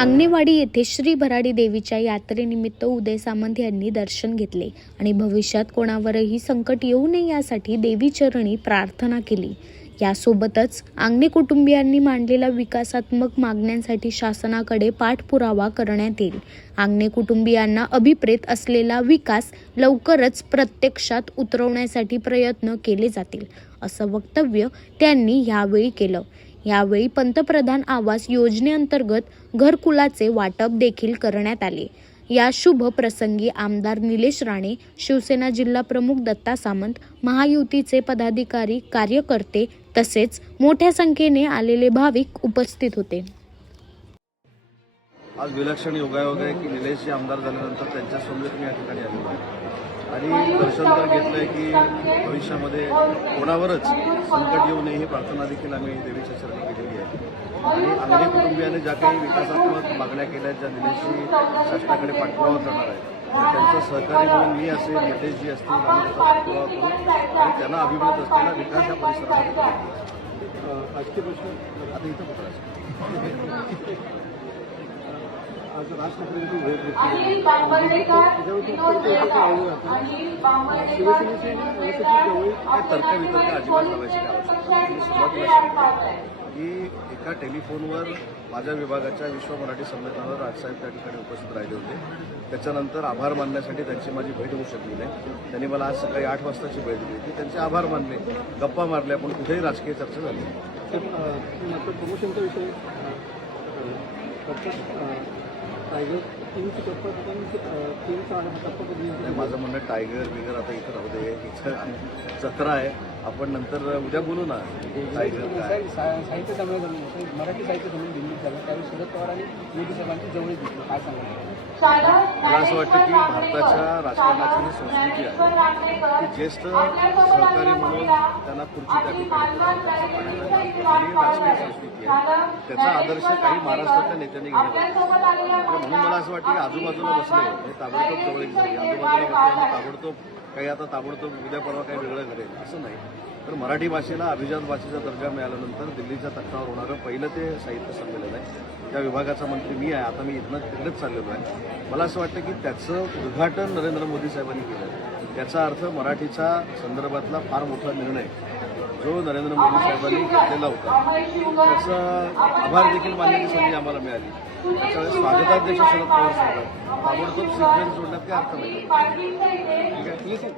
आंगणेवाडी येथे श्री भराडी देवीच्या यात्रेनिमित्त उदय सामंत यांनी दर्शन घेतले आणि भविष्यात कोणावरही संकट येऊ नये यासाठी देवीचरणी प्रार्थना केली. यासोबतच आंगणे कुटुंबियांनी मांडलेल्या विकासात्मक मागण्यांसाठी शासनाकडे पाठपुरावा करण्यात येईल. आंगणे कुटुंबियांना अभिप्रेत असलेला विकास लवकरच प्रत्यक्षात उतरवण्यासाठी प्रयत्न केले जातील असं वक्तव्य त्यांनी यावेळी केलं. यावेळी पंतप्रधान आवास योजनेअंतर्गत घरकुलाचे वाटप देखील करण्यात आले. या शुभ प्रसंगी आमदार निलेश राणे शिवसेना जिल्हा प्रमुख दत्ता सामंत महायुतीचे पदाधिकारी कार्यकर्ते तसेच मोठ्या संख्येने आलेले भाविक उपस्थित होते. आज विलक्षण योगायोग आहे की निलेशजी आमदार झाल्यानंतर त्यांच्या समवेत मी या ठिकाणी आलेलो आहे. आणि दर्शन तर घेतलंय की भविष्यामध्ये कोणावरच संकट येऊ नये ही प्रार्थना देखील आम्ही देवीच्या चरणी केलेली आहे. आणि अंगणी कुटुंबियाने ज्या काही विकासात्मक मागण्या केल्या ज्या निलेशजी शासनाकडे पाठपुरावा करणार आहे त्यांचं सहकार्य म्हणून मी असेल निलेशजी असतील आम्ही त्याचा पाठपुरावा करू आणि त्यांना अभिप्रेत असलेला विकास या परिसरामध्ये राजकीय प्रश्न आता इथं पत्राचं आज राज ठाकरेंची भेट घेतली त्याच्यावर खूप चर्चा होती की जवळ काय तर्कवितर्क अजिबात लावायची काय आवश्यकता नाही. मी सुरुवातीला सांगितलं की एका टेलिफोनवर माझ्या विभागाच्या विश्व मराठी संमेलनावर राजसाहेब त्या ठिकाणी उपस्थित राहिले होते. त्याच्यानंतर आभार मानण्यासाठी त्यांची माझी भेट होऊ शकली नाही. त्यांनी मला आज सकाळी आठ वाजताची भेट दिली होती. त्यांचे आभार मानले गप्पा मारल्या पण कुठेही राजकीय चर्चा झाली प्रमोशनचा विषय टायगर टीमची टप्पा टीमचा आणि हा नाही, माझं म्हणणं टायगर बिगर आता इथं राहू दे इथं जत्रा आहे. आपण नंतर उद्या बोलू ना. साहित्य संमेलन मराठी साहित्य संमेलन दिल्लीत झालं. त्यावेळी शरद पवार आणि मोदी साहेबांची जवळ दिसली काय सांगाल? मला असं वाटतं की भारताच्या राजकारणाची ही संस्कृती आहे. की ज्येष्ठ सहकारी म्हणून त्यांना खुर्ची त्या ठिकाणी राजकीय संस्कृती आहे. त्याचा आदर्श काही महाराष्ट्रातल्या नेत्यांनी घेण्यात. म्हणून मला असं वाटतं की आजूबाजूला बसले. हे ताबडतोब जवळ आजूबाजूला बसले आणि ताबडतोब काही आता ताबडतोब उद्या परवा काही वेगळं घडेल असं नाही. तर मराठी भाषेला अभिजात भाषेचा दर्जा मिळाल्यानंतर दिल्लीच्या तख्तावर होणारं पहिलं ते साहित्य संमेलन आहे. त्या विभागाचा मंत्री मी आहे आता मी इथनं तिकडेच चाललेलो आहे. मला असं वाटतं की त्याचं उद्घाटन नरेंद्र मोदी साहेबांनी केलं त्याचा अर्थ मराठीच्या संदर्भातला फार मोठा निर्णय. जो नरेंद्र मोदी साहेबांनी घेतलेला होता त्याचा आभार देखील मानण्याची संधी आम्हाला मिळाली. त्याच्यावेळेस स्वागताध्यक्ष शरद पवार साहेब ताबडतोब सिग्नल जोडण्यात काही अर्थ नाही. ठीक आहे?